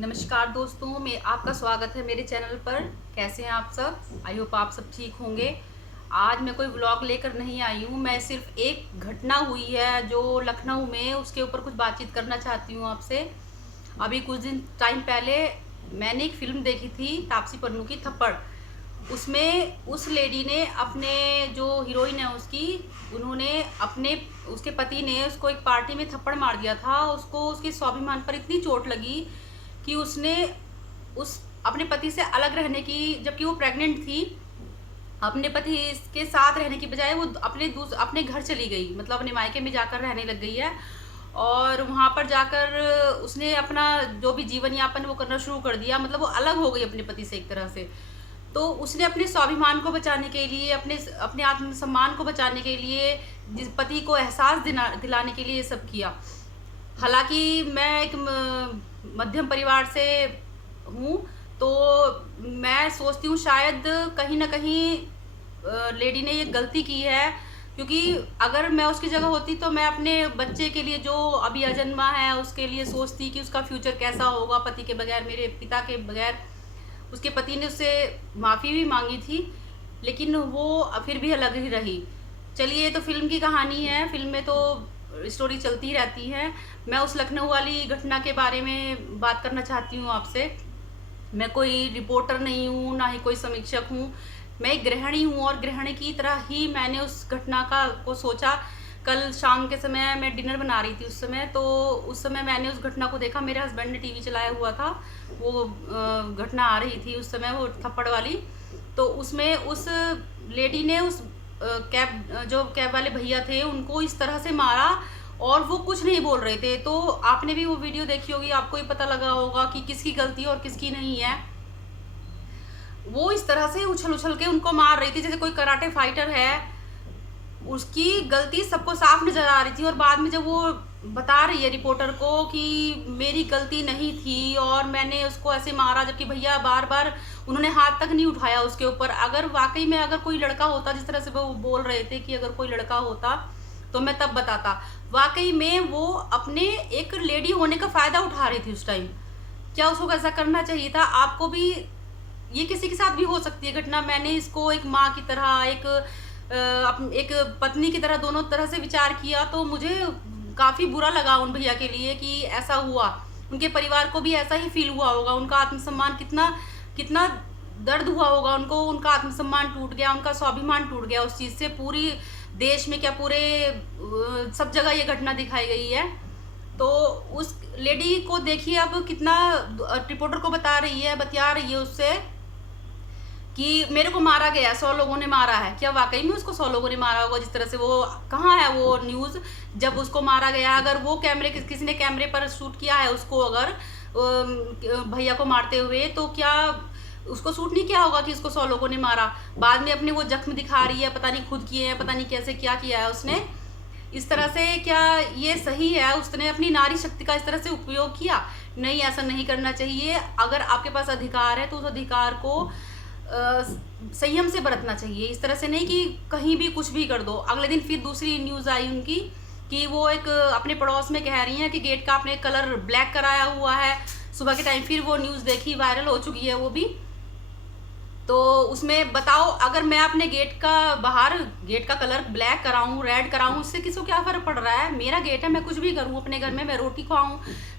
नमस्कार दोस्तों, मैं आपका स्वागत है मेरे चैनल पर। कैसे हैं आप सब? आई होप आप सब ठीक होंगे। आज मैं कोई व्लॉग लेकर नहीं आई हूँ। मैं सिर्फ एक घटना हुई है जो लखनऊ में, उसके ऊपर कुछ बातचीत करना चाहती हूँ आपसे। अभी कुछ दिन टाइम पहले मैंने एक फिल्म देखी थी, तापसी पन्नू की थप्पड़। उसमें उस लेडी ने अपने, जो हीरोइन है उसकी, उन्होंने अपने, उसके पति ने उसको एक पार्टी में थप्पड़ मार दिया था। उसको उसके स्वाभिमान पर इतनी चोट लगी कि उसने उस अपने पति से अलग रहने की, जबकि वो प्रेग्नेंट थी, अपने पति के साथ रहने की बजाय वो अपने घर चली गई, मतलब अपने मायके में जाकर रहने लग गई है। और वहाँ पर जाकर उसने अपना जो भी जीवन यापन वो करना शुरू कर दिया, मतलब वो अलग हो गई अपने पति से एक तरह से। तो उसने अपने स्वाभिमान को बचाने के लिए, अपने अपने आत्मसम्मान को बचाने के लिए, जिस पति को एहसास दिलाने के लिए ये सब किया। हालांकि मैं एक मध्यम परिवार से हूँ, तो मैं सोचती हूँ शायद कहीं ना कहीं लेडी ने ये गलती की है। क्योंकि अगर मैं उसकी जगह होती तो मैं अपने बच्चे के लिए, जो अभी अजन्मा है, उसके लिए सोचती कि उसका फ्यूचर कैसा होगा पति के बगैर, मेरे पिता के बगैर। उसके पति ने उससे माफ़ी भी मांगी थी, लेकिन वो फिर भी अलग ही रही। चलिए, ये तो फिल्म की कहानी है, फिल्म में तो स्टोरी चलती रहती है। मैं उस लखनऊ वाली घटना के बारे में बात करना चाहती हूँ आपसे। मैं कोई रिपोर्टर नहीं हूँ, ना ही कोई समीक्षक हूँ। मैं एक गृहिणी हूँ, और गृहिणी की तरह ही मैंने उस घटना को सोचा। कल शाम के समय मैं डिनर बना रही थी उस समय, तो उस समय मैंने उस घटना को देखा। मेरे हस्बैंड ने टीवी चलाया हुआ था, वो घटना आ रही थी उस समय, वो थप्पड़ वाली। तो उसमें उस लेडी ने उस कैब वाले भैया थे उनको इस तरह से मारा, और वो कुछ नहीं बोल रहे थे। तो आपने भी वो वीडियो देखी होगी, आपको ही पता लगा होगा कि किसकी गलती और किसकी नहीं है। वो इस तरह से उछल उछल के उनको मार रही थी जैसे कोई कराटे फाइटर है। उसकी गलती सबको साफ नजर आ रही थी, और बाद में जब वो बता रही है रिपोर्टर को कि मेरी गलती नहीं थी और मैंने उसको ऐसे मारा, जबकि भैया बार बार उन्होंने हाथ तक नहीं उठाया उसके ऊपर। अगर वाकई में अगर कोई लड़का होता, जिस तरह से वो बोल रहे थे कि अगर कोई लड़का होता तो मैं तब बताता। वाकई में वो अपने एक लेडी होने का फायदा उठा रही थी उस टाइम। क्या उसको ऐसा करना चाहिए था? आपको भी, ये किसी के साथ भी हो सकती है घटना। मैंने इसको एक माँ की तरह, एक पत्नी की तरह, दोनों तरह से विचार किया। तो मुझे काफ़ी बुरा लगा उन भैया के लिए कि ऐसा हुआ। उनके परिवार को भी ऐसा ही फील हुआ होगा। उनका आत्मसम्मान कितना कितना दर्द हुआ होगा उनको। उनका आत्मसम्मान टूट गया, उनका स्वाभिमान टूट गया उस चीज़ से। पूरी देश में क्या, पूरे सब जगह ये घटना दिखाई गई है। तो उस लेडी को देखिए अब कितना, रिपोर्टर को बतिया रही है उससे कि मेरे को मारा गया, 100 लोगों ने मारा है। क्या वाकई में उसको 100 लोगों ने मारा होगा? जिस तरह से वो, कहाँ है वो न्यूज़ जब उसको मारा गया? अगर वो कैमरे, किसी ने कैमरे पर शूट किया है उसको, अगर भैया को मारते हुए, तो क्या उसको शूट नहीं किया होगा कि उसको 100 लोगों ने मारा? बाद में अपने वो जख्म दिखा रही है, पता नहीं खुद किए हैं, पता नहीं कैसे क्या किया है उसने। इस तरह से क्या ये सही है? उसने अपनी नारी शक्ति का इस तरह से उपयोग किया? नहीं, ऐसा नहीं करना चाहिए। अगर आपके पास अधिकार है तो उस अधिकार को संयम से बरतना चाहिए। इस तरह से नहीं कि कहीं भी कुछ भी कर दो। अगले दिन फिर दूसरी न्यूज़ आई उनकी कि वो एक अपने पड़ोस में कह रही हैं कि गेट का आपने कलर ब्लैक कराया हुआ है। सुबह के टाइम फिर वो न्यूज़ देखी, वायरल हो चुकी है वो भी। तो उसमें बताओ, अगर मैं अपने गेट का, बाहर गेट का कलर ब्लैक कराऊं, रेड कराऊं, उससे किसी को क्या फ़र्क पड़ रहा है? मेरा गेट है, मैं कुछ भी करूं अपने घर में। मैं रोटी खाऊं,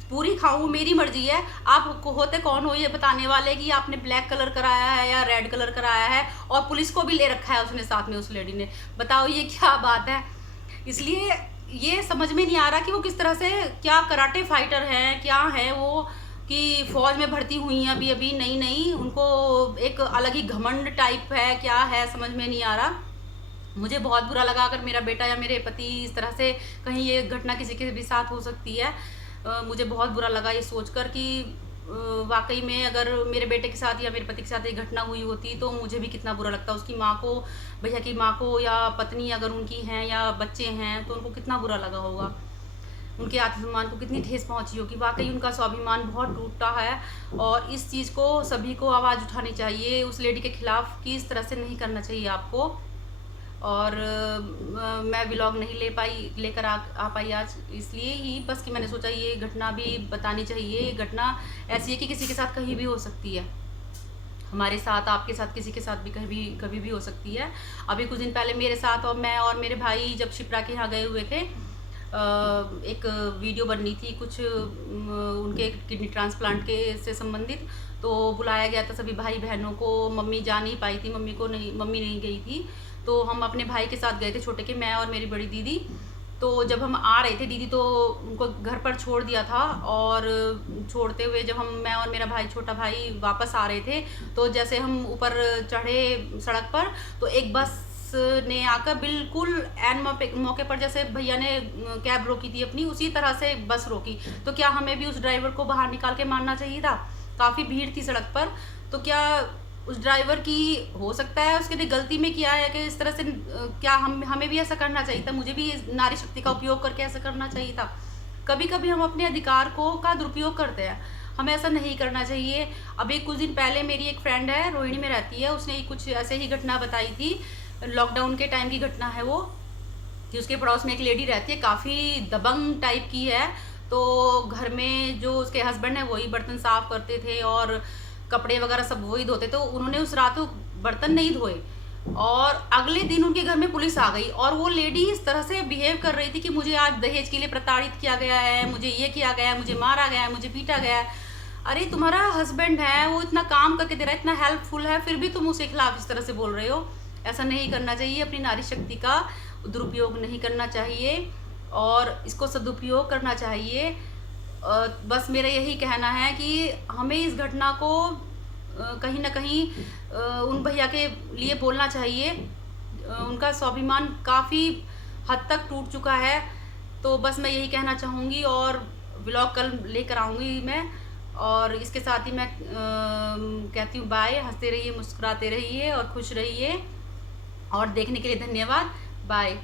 पूरी खाऊं, मेरी मर्जी है। आप होते कौन हो ये बताने वाले कि आपने ब्लैक कलर कराया है या रेड कलर कराया है? और पुलिस को भी ले रखा है उसने साथ में, उस लेडी ने। बताओ ये क्या बात है? इसलिए ये समझ में नहीं आ रहा कि वो किस तरह से, क्या कराटे फाइटर हैं, क्या है वो, कि फौज में भर्ती हुई हैं अभी अभी नई नई, उनको एक अलग ही घमंड टाइप है, क्या है समझ में नहीं आ रहा। मुझे बहुत बुरा लगा अगर मेरा बेटा या मेरे पति इस तरह से, कहीं ये घटना किसी के भी साथ हो सकती है। मुझे बहुत बुरा लगा ये सोचकर कि वाकई में अगर मेरे बेटे के साथ या मेरे पति के साथ ये घटना हुई होती तो मुझे भी कितना बुरा लगता। उसकी माँ को, भैया की माँ को, या पत्नी अगर उनकी हैं या बच्चे हैं, तो उनको कितना बुरा लगा होगा। उनके आत्मसम्मान को कितनी ठेस पहुंची होगी। वाकई उनका स्वाभिमान बहुत टूटा है, और इस चीज़ को सभी को आवाज़ उठानी चाहिए। उस लेडी के खिलाफ कि इस तरह से नहीं करना चाहिए आपको। और मैं व्लॉग नहीं लेकर आ पाई आज, इसलिए ही बस कि मैंने सोचा ये घटना भी बतानी चाहिए। ये घटना ऐसी है कि किसी के साथ कहीं भी हो सकती है, हमारे साथ, आपके साथ, किसी के साथ भी कभी भी हो सकती है। अभी कुछ दिन पहले मेरे साथ और मैं और मेरे भाई जब शिप्रा के यहाँ गए हुए थे, एक वीडियो बननी थी कुछ उनके किडनी ट्रांसप्लांट के से संबंधित, तो बुलाया गया था सभी भाई बहनों को। मम्मी जा नहीं पाई थी, मम्मी नहीं गई थी, तो हम अपने भाई के साथ गए थे, छोटे के, मैं और मेरी बड़ी दीदी। तो जब हम आ रहे थे, दीदी तो उनको घर पर छोड़ दिया था, और छोड़ते हुए जब मैं और मेरा भाई, छोटा भाई वापस आ रहे थे, तो जैसे हम ऊपर चढ़े सड़क पर, तो एक बस ने आकर बिल्कुल एन मौके पर, जैसे भैया ने कैब रोकी थी अपनी, उसी तरह से बस रोकी। तो क्या हमें भी उस ड्राइवर को बाहर निकाल के मारना चाहिए था? काफ़ी भीड़ थी सड़क पर, तो क्या उस ड्राइवर की, हो सकता है उसके लिए गलती में किया है कि इस तरह से, क्या हमें भी ऐसा करना चाहिए था? मुझे भी नारी शक्ति का उपयोग करके ऐसा करना चाहिए था? कभी कभी हम अपने अधिकार का दुरुपयोग करते हैं, हमें ऐसा नहीं करना चाहिए। अभी कुछ दिन पहले मेरी एक फ्रेंड है, रोहिणी में रहती है, उसने कुछ ऐसे ही घटना बताई थी, लॉकडाउन के टाइम की घटना है वो, कि उसके पड़ोस में एक लेडी रहती है, काफ़ी दबंग टाइप की है। तो घर में जो उसके हस्बैंड है वही बर्तन साफ करते थे और कपड़े वगैरह सब वही धोते, तो उन्होंने उस रात को बर्तन नहीं धोए, और अगले दिन उनके घर में पुलिस आ गई, और वो लेडी इस तरह से बिहेव कर रही थी कि मुझे आज दहेज के लिए प्रताड़ित किया गया है, मुझे ये किया गया है, मुझे मारा गया है, मुझे पीटा गया है। अरे तुम्हारा हस्बैंड है, वो इतना काम करके दे रहा है, इतना हेल्पफुल है, फिर भी तुम उसके खिलाफ इस तरह से बोल रहे हो। ऐसा नहीं करना चाहिए, अपनी नारी शक्ति का दुरुपयोग नहीं करना चाहिए और इसको सदुपयोग करना चाहिए। बस मेरा यही कहना है कि हमें इस घटना को कहीं ना कहीं उन भैया के लिए बोलना चाहिए। उनका स्वाभिमान काफ़ी हद तक टूट चुका है। तो बस मैं यही कहना चाहूँगी, और व्लॉग कल लेकर आऊँगी मैं, और इसके साथ ही मैं कहती हूँ बाय। हंसते रहिए, मुस्कुराते रहिए और खुश रहिए, और देखने के लिए धन्यवाद। बाय।